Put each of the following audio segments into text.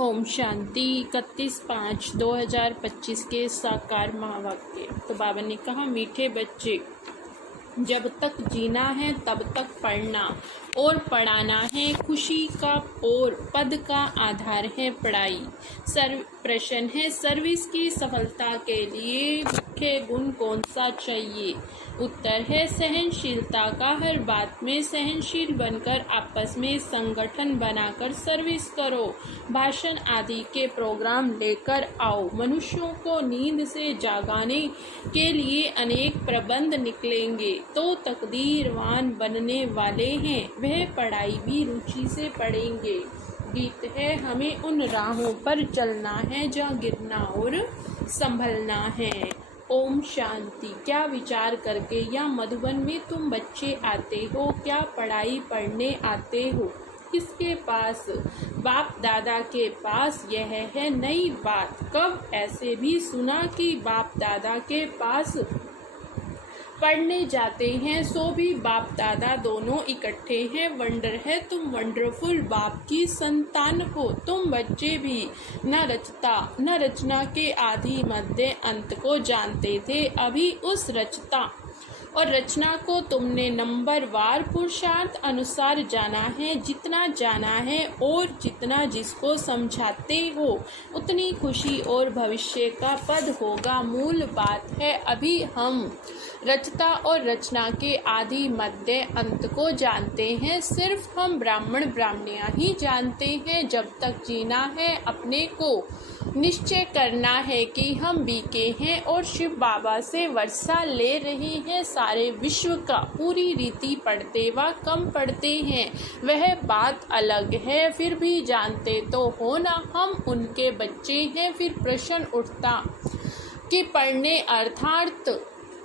ओम शांति 31/5/2025 के साकार महावाक्य। तो बाबा ने कहा, मीठे बच्चे, जब तक जीना है तब तक पढ़ना और पढ़ाना है। खुशी का और पद का आधार है पढ़ाई। प्रश्न है, सर्विस की सफलता के लिए मुख्य गुण कौन सा चाहिए? उत्तर है सहनशीलता का। हर बात में सहनशील बनकर आपस में संगठन बनाकर सर्विस करो। भाषण आदि के प्रोग्राम लेकर आओ। मनुष्यों को नींद से जागाने के लिए अनेक प्रबंध निकलेंगे तो तकदीरवान बनने वाले हैं। वह पढ़ाई भी रुचि से पढ़ेंगे। गीत है, हमें उन राहों पर चलना है जहाँ गिरना और संभलना है। ओम शांति। क्या विचार करके या मधुबन में तुम बच्चे आते हो? क्या पढ़ाई पढ़ने आते हो? किसके पास? बाप दादा के पास। यह है नई बात। कब ऐसे भी सुना कि बाप दादा के पास पढ़ने जाते हैं, सो भी बाप दादा दोनों इकट्ठे हैं। वंडर है, तुम वंडरफुल बाप की संतान हो। तुम बच्चे भी न रचता न रचना के आदि मध्य अंत को जानते थे। अभी उस रचता और रचना को तुमने नंबरवार पुरुषार्थ अनुसार जाना है। जितना जाना है और जितना जिसको समझाते हो उतनी खुशी और भविष्य का पद होगा। मूल बात है, अभी हम रचता और रचना के आदि मध्य अंत को जानते हैं। सिर्फ हम ब्राह्मण ब्राह्मणियाँ ही जानते हैं। जब तक जीना है अपने को निश्चय करना है कि हम बीके हैं और शिव बाबा से वर्षा ले रहे हैं। सारे विश्व का पूरी रीति पढ़ते व कम पढ़ते हैं, वह बात अलग है। फिर भी जानते तो हो ना, हम उनके बच्चे हैं। फिर प्रश्न उठता कि पढ़ने अर्थात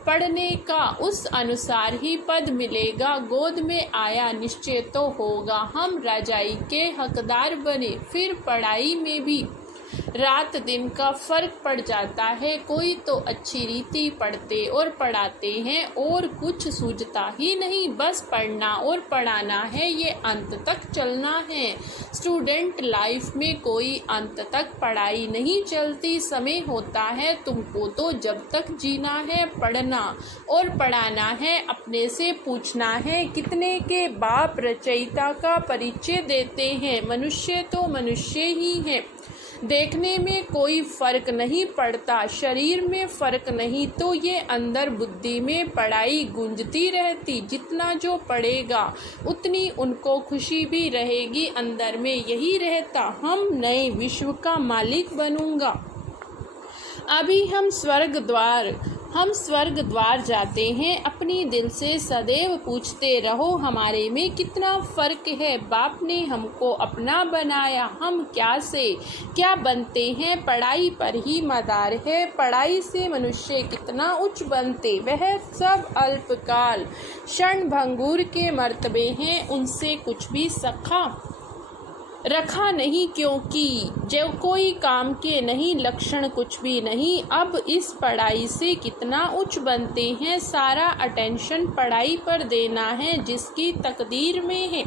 पढ़ने का उस अनुसार ही पद मिलेगा। गोद में आया निश्चय तो होगा हम राजाई के हकदार बने। फिर पढ़ाई में भी रात दिन का फर्क पड़ जाता है। कोई तो अच्छी रीति पढ़ते और पढ़ाते हैं और कुछ सूझता ही नहीं। बस पढ़ना और पढ़ाना है, ये अंत तक चलना है। स्टूडेंट लाइफ में कोई अंत तक पढ़ाई नहीं चलती। समय होता है तुमको तो जब तक जीना है पढ़ना और पढ़ाना है। अपने से पूछना है, कितने के बाप रचयिता का परिचय देते हैं? मनुष्य तो मनुष्य ही है। देखने में कोई फर्क नहीं पड़ता, शरीर में फर्क नहीं तो ये अंदर बुद्धि में पढ़ाई गूंजती रहती। जितना जो पढ़ेगा उतनी उनको खुशी भी रहेगी। अंदर में यही रहता, हम नए विश्व का मालिक बनूंगा। अभी हम स्वर्ग द्वार जाते हैं। अपनी दिल से सदैव पूछते रहो, हमारे में कितना फर्क है? बाप ने हमको अपना बनाया, हम क्या से क्या बनते हैं? पढ़ाई पर ही मदार है। पढ़ाई से मनुष्य कितना उच्च बनते, वह सब अल्पकाल क्षण भंगुर के मर्तबे हैं। उनसे कुछ भी सखा रखा नहीं, क्योंकि जो कोई काम के नहीं, लक्षण कुछ भी नहीं। अब इस पढ़ाई से कितना उच्च बनते हैं। सारा अटेंशन पढ़ाई पर देना है। जिसकी तकदीर में है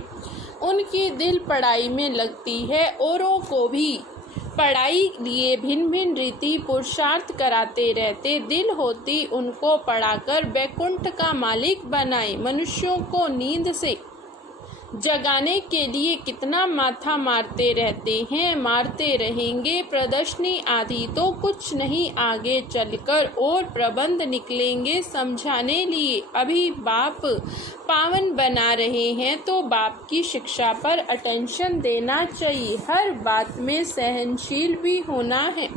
उनकी दिल पढ़ाई में लगती है। औरों को भी पढ़ाई लिए भिन्न भिन्न रीति पुरुषार्थ कराते रहते। दिल होती उनको पढ़ाकर वैकुंठ का मालिक बनाए। मनुष्यों को नींद से जगाने के लिए कितना माथा मारते रहते हैं, मारते रहेंगे। प्रदर्शनी आदि तो कुछ नहीं, आगे चलकर और प्रबंध निकलेंगे समझाने लिए। अभी बाप पावन बना रहे हैं तो बाप की शिक्षा पर अटेंशन देना चाहिए। हर बात में सहनशील भी होना है।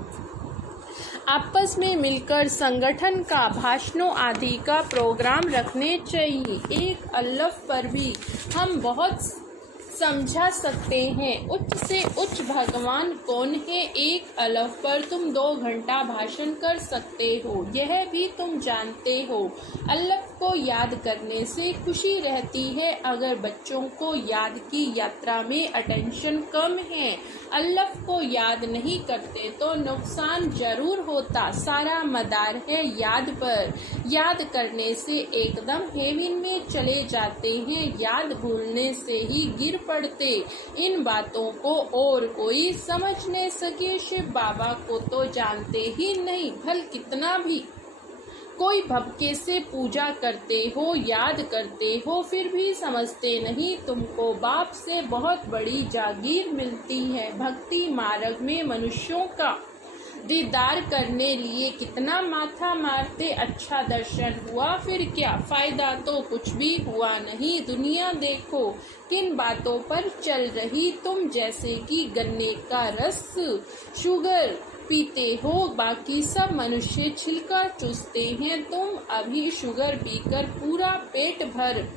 आपस में मिलकर संगठन का भाषणों आदि का प्रोग्राम रखने चाहिए। एक अल्लफ पर भी हम बहुत समझा सकते हैं। उच्च से उच्च भगवान कौन है? एक अलफ पर तुम 2 घंटा भाषण कर सकते हो, यह भी तुम जानते हो। अल्लफ को याद करने से खुशी रहती है। अगर बच्चों को याद की यात्रा में अटेंशन कम है, अल्लफ को याद नहीं करते तो नुकसान जरूर होता। सारा मदार है याद पर। याद करने से एकदम हेविन में चले जाते हैं। याद भूलने से ही गिर पड़ते। इन बातों को और कोई समझ नहीं सके। शिव बाबा को तो जानते ही नहीं, भल कितना भी कोई भक्ति से पूजा करते हो, याद करते हो, फिर भी समझते नहीं तुमको बाप से बहुत बड़ी जागीर मिलती है। भक्ति मार्ग में मनुष्यों का दीदार करने लिए कितना माथा मारते। अच्छा दर्शन हुआ, फिर क्या फायदा, तो कुछ भी हुआ नहीं। दुनिया देखो किन बातों पर चल रही, तुम जैसे कि गन्ने का रस शुगर पीते हो, बाकी सब मनुष्य छिलका चूसते हैं। तुम अभी शुगर पीकर पूरा पेट भर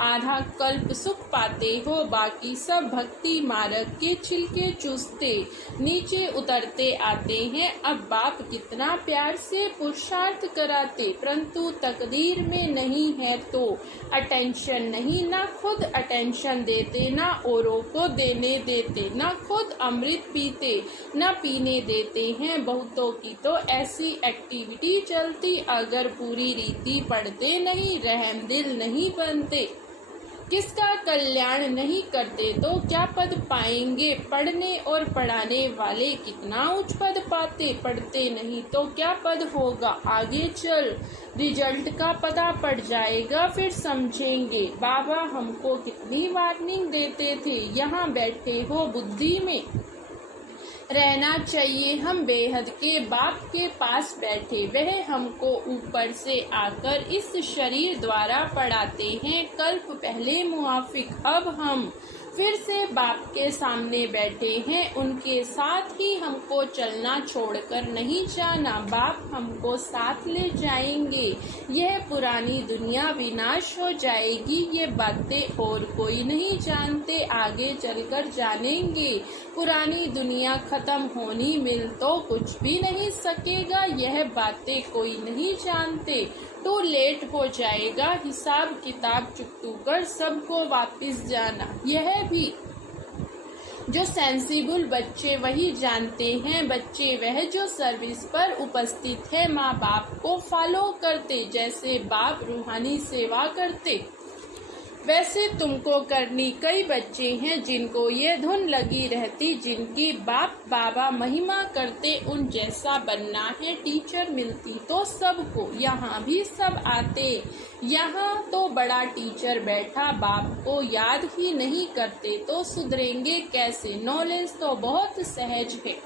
आधा कल्प सुख पाते हो, बाकी सब भक्ति मार्ग के छिलके चूसते नीचे उतरते आते हैं। अब बाप कितना प्यार से पुरुषार्थ कराते, परंतु तकदीर में नहीं है तो अटेंशन नहीं, ना खुद अटेंशन देते, ना औरों को देने देते, ना खुद अमृत पीते, ना पीने देते हैं। बहुतों की तो ऐसी एक्टिविटी चलती, अगर पूरी रीति पढ़ते नहीं, रहम दिल नहीं बनते, किसका कल्याण नहीं करते तो क्या पद पाएंगे। पढ़ने और पढ़ाने वाले कितना उच्च पद पाते, पढ़ते नहीं तो क्या पद होगा। आगे चल रिजल्ट का पता पड़ जाएगा, फिर समझेंगे। बाबा हमको कितनी वार्निंग देते थे, यहाँ बैठे हो बुद्धि में रहना चाहिए। हम बेहद के बाप के पास बैठे, वह हमको ऊपर से आकर इस शरीर द्वारा पढ़ाते हैं। कल्प पहले मुआफिक, अब हम फिर से बाप के सामने बैठे हैं, उनके साथ ही हमको चलना छोड़कर नहीं जाना। बाप हमको साथ ले जाएंगे। यह पुरानी दुनिया विनाश हो जाएगी, ये बातें और कोई नहीं जानते, आगे चलकर जानेंगे। पुरानी दुनिया खत्म होनी मिल तो कुछ भी नहीं सकेगा, यह बातें कोई नहीं जानते। तो लेट हो जाएगा, हिसाब किताब चुकतू कर सबको वापस जाना। यह भी जो सेंसिबल बच्चे वही जानते हैं, बच्चे वह जो सर्विस पर उपस्थित है, माँ बाप को फॉलो करते, जैसे बाप रूहानी सेवा करते वैसे तुमको करनी। कई बच्चे हैं जिनको ये धुन लगी रहती, जिनकी बाप बाबा महिमा करते, उन जैसा बनना है। टीचर मिलती तो सबको, यहाँ भी सब आते, यहाँ तो बड़ा टीचर बैठा, बाप को याद ही नहीं करते तो सुधरेंगे कैसे। नॉलेज तो बहुत सहज है,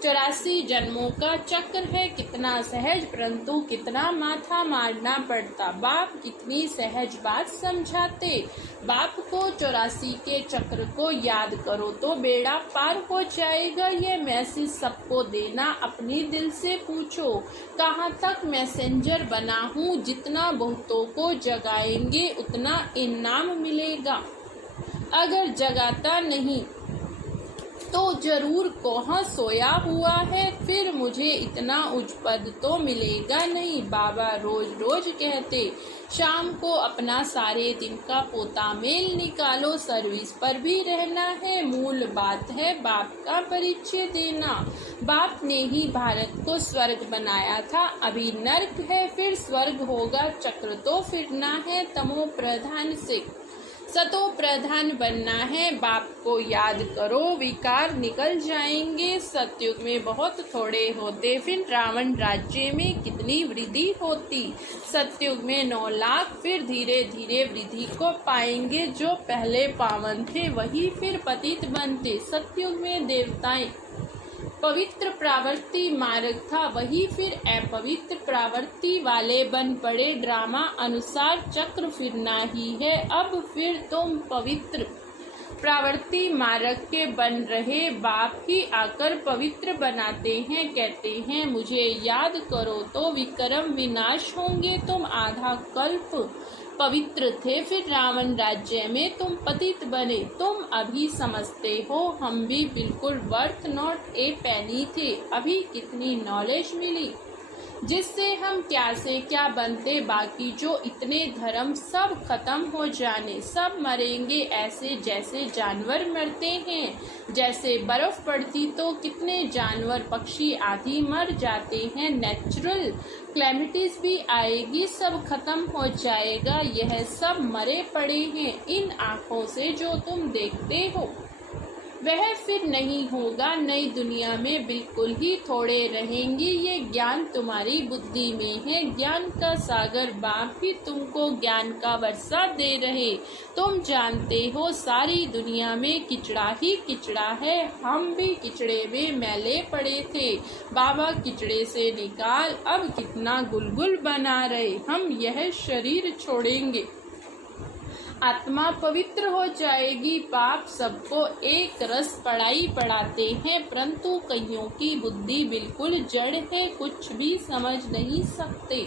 84 जन्मों का चक्र है, कितना सहज, परंतु कितना माथा मारना पड़ता। बाप कितनी सहज बात समझाते। बाप को 84 के चक्र को याद करो तो बेड़ा पार हो जाएगा। ये मैसेज सबको देना, अपनी दिल से पूछो कहाँ तक मैसेंजर बना हूँ। जितना बहुतों को जगाएंगे उतना इनाम मिलेगा, अगर जगाता नहीं तो जरूर कहाँ सोया हुआ है, फिर मुझे इतना उच्च पद तो मिलेगा नहीं। बाबा रोज रोज कहते, शाम को अपना सारे दिन का पोता मेल निकालो, सर्विस पर भी रहना है। मूल बात है बाप का परिचय देना। बाप ने ही भारत को स्वर्ग बनाया था, अभी नर्क है, फिर स्वर्ग होगा। चक्र तो फिरना है, तमो प्रधान से सतो प्रधान बनना है। बाप को याद करो, विकार निकल जाएंगे। सतयुग में बहुत थोड़े होते, फिर रावण राज्य में कितनी वृद्धि होती। सतयुग में 9 लाख, फिर धीरे धीरे वृद्धि को पाएंगे। जो पहले पावन थे वही फिर पतित बनते। सतयुग में देवताएं पवित्र प्रावृत्ति मार्ग था, वही फिर अपवित्र प्रावृत्ति वाले बन पड़े। ड्रामा अनुसार चक्र फिरना ही है। अब फिर तुम पवित्र प्रावृत्ति मार्ग के बन रहे, बाप ही आकर पवित्र बनाते हैं। कहते हैं मुझे याद करो तो विक्रम विनाश होंगे। तुम आधा कल्प पवित्र थे, फिर रावण राज्य में तुम पतित बने। तुम अभी समझते हो, हम भी बिल्कुल वर्थ नॉट ए पेनी थे। अभी कितनी नॉलेज मिली, जिससे हम क्या से क्या बनते, बाकी जो इतने धर्म सब खत्म हो जाने, सब मरेंगे ऐसे जैसे जानवर मरते हैं। जैसे बर्फ पड़ती तो कितने जानवर पक्षी आदि मर जाते हैं। नेचुरल क्लैमिटीज भी आएगी, सब खत्म हो जाएगा। यह सब मरे पड़े हैं। इन आँखों से जो तुम देखते हो वह फिर नहीं होगा। नई दुनिया में बिल्कुल ही थोड़े रहेंगे। ये ज्ञान तुम्हारी बुद्धि में है। ज्ञान का सागर बाप भी तुमको ज्ञान का वर्षा दे रहे। तुम जानते हो सारी दुनिया में किचड़ा ही किचड़ा है। हम भी किचड़े में मैले पड़े थे, बाबा किचड़े से निकाल अब कितना गुलगुल बना रहे। हम यह शरीर छोड़ेंगे, आत्मा पवित्र हो जाएगी। बाप सबको एक रस पढ़ाई पढ़ाते हैं, परंतु कईयों की बुद्धि बिल्कुल जड़ है, कुछ भी समझ नहीं सकते।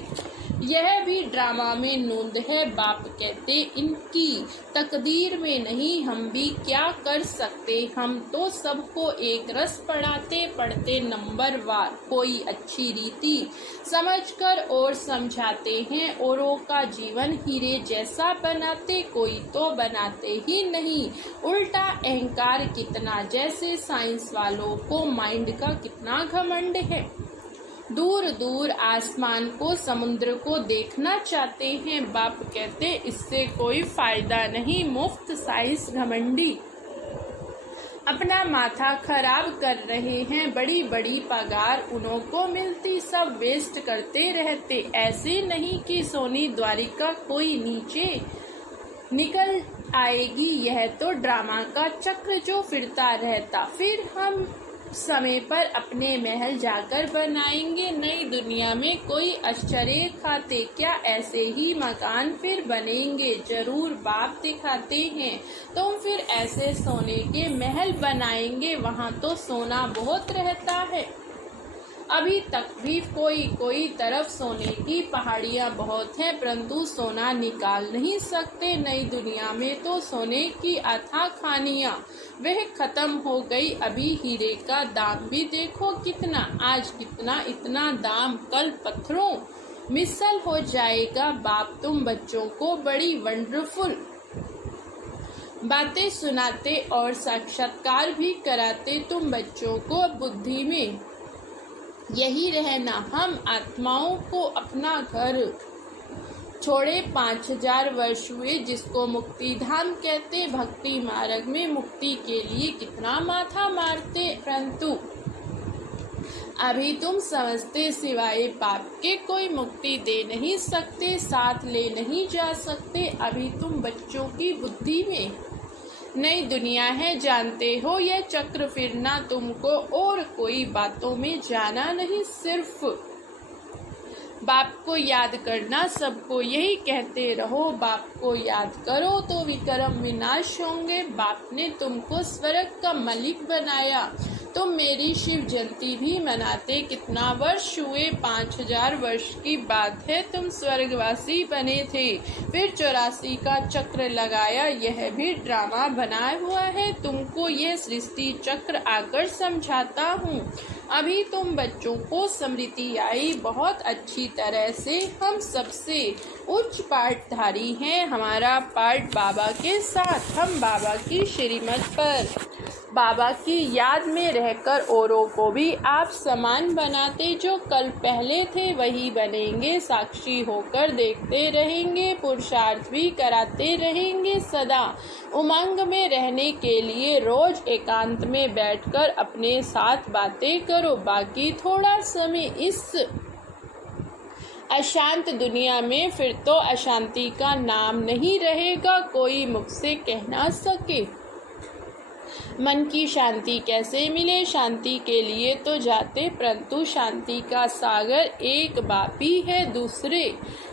यह भी ड्रामा में नूंद है। बाप कहते इनकी तकदीर में नहीं, हम भी क्या कर सकते। हम तो सबको एक रस पढ़ाते पढ़ते नंबर वार, कोई अच्छी रीति समझकर और समझाते हैं। औरों का जीवन हीरे जैसा बनाते, कोई तो बनाते ही नहीं। उल्टा अहंकार कितना, जैसे साइंस वालों को माइंड का कितना घमंड है। दूर दूर आसमान को, समुद्र को देखना चाहते हैं। बाप कहते इससे कोई फायदा नहीं। मुफ्त साइंस घमंडी अपना माथा खराब कर रहे हैं। बड़ी बड़ी पगार उन्हों को मिलती, सब वेस्ट करते रहते। ऐसे नहीं कि सोनी द्वारिका कोई नीचे निकल आएगी। यह तो ड्रामा का चक्र जो फिरता रहता। फिर हम समय पर अपने महल जाकर बनाएंगे। नई दुनिया में कोई आश्चर्य खाते, क्या ऐसे ही मकान फिर बनेंगे। जरूर बाप दिखाते हैं। तुम फिर ऐसे सोने के महल बनाएंगे, वहाँ तो सोना बहुत रहता है। अभी तक भी कोई तरफ सोने की पहाड़ियाँ बहुत हैं, परंतु सोना निकाल नहीं सकते। नई दुनिया में तो सोने की अथाह खानियाँ वह खत्म हो गई। अभी हीरे का दाम भी देखो कितना, आज कितना, इतना दाम कल पत्थरों मिसल हो जाएगा। बाप तुम बच्चों को बड़ी वंडरफुल बातें सुनाते और साक्षात्कार भी कराते। तुम बच्चों को बुद्धि में यही रहना। हम आत्माओं को अपना घर छोड़े 5000 वर्ष हुए, जिसको मुक्ति धाम कहते। भक्ति मार्ग में मुक्ति के लिए कितना माथा मारते, परंतु अभी तुम समझते सिवाय पाप के कोई मुक्ति दे नहीं सकते, साथ ले नहीं जा सकते। अभी तुम बच्चों की बुद्धि में नई दुनिया है, जानते हो यह चक्र फिरना तुमको और कोई बातों में जाना नहीं। सिर्फ बाप को याद करना, सबको यही कहते रहो। बाप को याद करो तो विक्रम विनाश होंगे। बाप ने तुमको स्वर्ग का मालिक बनाया। तुम मेरी शिव जयंती भी मनाते। कितना वर्ष हुए, 5000 वर्ष की बात है। तुम स्वर्गवासी बने थे, फिर 84 का चक्र लगाया। यह भी ड्रामा बना हुआ है। तुमको यह सृष्टि चक्र आकर समझाता हूँ। अभी तुम बच्चों को स्मृति आई बहुत अच्छी तरह से। हम सबसे उच्च पाठधारी हैं। हमारा पाठ बाबा के साथ, हम बाबा की श्रीमत पर, बाबा की याद में रहकर औरों को भी आप समान बनाते। जो कल पहले थे वही बनेंगे। साक्षी होकर देखते रहेंगे, पुरुषार्थ भी कराते रहेंगे। सदा उमंग में रहने के लिए रोज एकांत में बैठकर अपने साथ बातें करो। बाकी थोड़ा समय इस अशांत दुनिया में, फिर तो अशांति का नाम नहीं रहेगा। कोई मुख से कह ना सके मन की शांति कैसे मिले। शांति के लिए तो जाते, परंतु शांति का सागर एक बाप ही है, दूसरे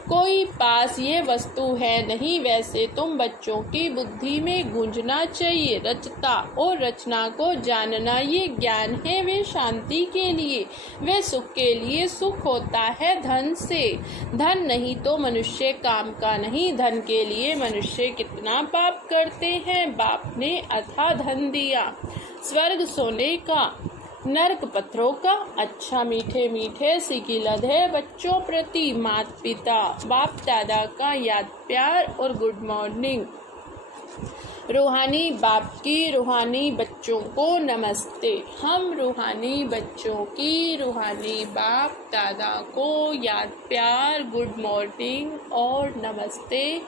कोई पास ये वस्तु है नहीं। वैसे तुम बच्चों की बुद्धि में गूंजना चाहिए। रचता और रचना को जानना ये ज्ञान है। वे शांति के लिए, वे सुख के लिए। सुख होता है धन से, धन नहीं तो मनुष्य काम का नहीं। धन के लिए मनुष्य कितना पाप करते हैं। बाप ने अथाह धन दिया, स्वर्ग सोने का, नर्क पत्थरों का अच्छा मीठे मीठे सिकी लधे बच्चों प्रति माता पिता बाप दादा का याद प्यार और गुड मॉर्निंग। रूहानी बाप की रूहानी बच्चों को नमस्ते। हम रूहानी बच्चों की रूहानी बाप दादा को याद प्यार गुड मॉर्निंग और नमस्ते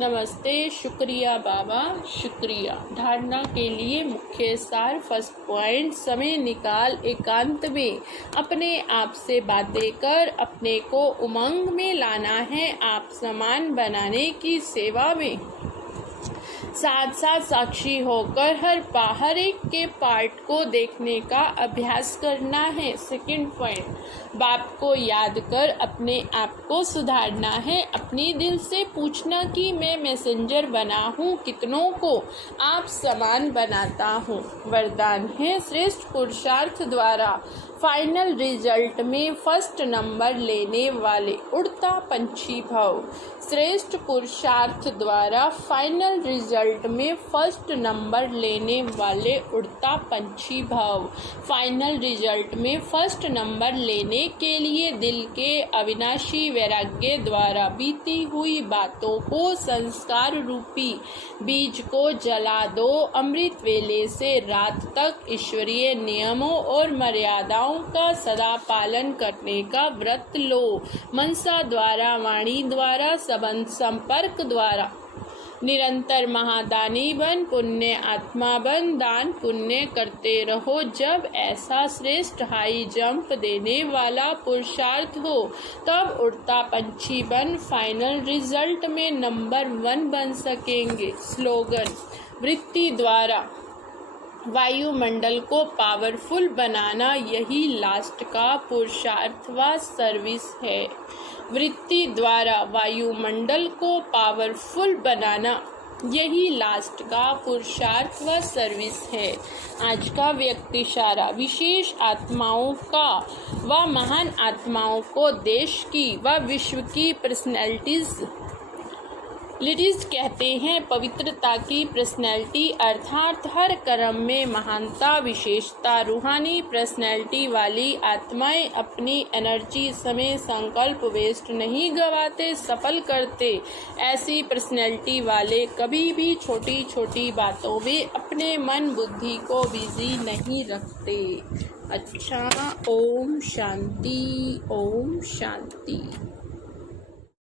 नमस्ते। शुक्रिया बाबा शुक्रिया। धारणा के लिए मुख्य सार फर्स्ट पॉइंट, समय निकाल एकांत में अपने आप से बातें कर अपने को उमंग में लाना है। आप समान बनाने की सेवा में साथ साथ साक्षी होकर हर एक के पार्ट को देखने का अभ्यास करना है। सेकंड पॉइंट, बाप को याद कर अपने आप को सुधारना है। अपनी दिल से पूछना कि मैं मैसेंजर बना हूँ, कितनों को आप समान बनाता हूँ। वरदान है श्रेष्ठ पुरुषार्थ द्वारा फाइनल रिजल्ट में फर्स्ट नंबर लेने वाले उड़ता पंछी भव। श्रेष्ठ पुरुषार्थ द्वारा फाइनल रिजल्ट में फर्स्ट नंबर लेने वाले उड़ता पंछी भव। फाइनल रिजल्ट में फर्स्ट नंबर लेने के लिए दिल के अविनाशी वैराग्य द्वारा बीती हुई बातों को संस्कार रूपी बीज को जला दो। अमृत वेले से रात तक ईश्वरीय नियमों और मर्यादाओं का सदा पालन करने का व्रत लो। मनसा द्वारा वाणी द्वारा संबंध संपर्क द्वारा निरंतर महादानी बन पुण्य आत्मा बन दान पुण्य करते रहो। जब ऐसा श्रेष्ठ हाई जंप देने वाला पुरुषार्थ हो तब उड़ता पंछी बन फाइनल रिजल्ट में नंबर 1 बन सकेंगे। स्लोगन, वृत्ति द्वारा वायुमंडल को पावरफुल बनाना यही लास्ट का पुरुषार्थ व सर्विस है। वृत्ति द्वारा वायुमंडल को पावरफुल बनाना यही लास्ट का पुरुषार्थ व सर्विस है। आज का व्यक्ति इशारा विशेष आत्माओं का व महान आत्माओं को देश की व विश्व की पर्सनैलिटीज लिडीज कहते हैं। पवित्रता की पर्सनैलिटी अर्थात हर कर्म में महानता विशेषता। रूहानी पर्सनैलिटी वाली आत्माएं अपनी एनर्जी समय संकल्प वेस्ट नहीं गवाते, सफल करते। ऐसी पर्सनैलिटी वाले कभी भी छोटी छोटी बातों में अपने मन बुद्धि को बिजी नहीं रखते। अच्छा, ओम शांति ओम शांति।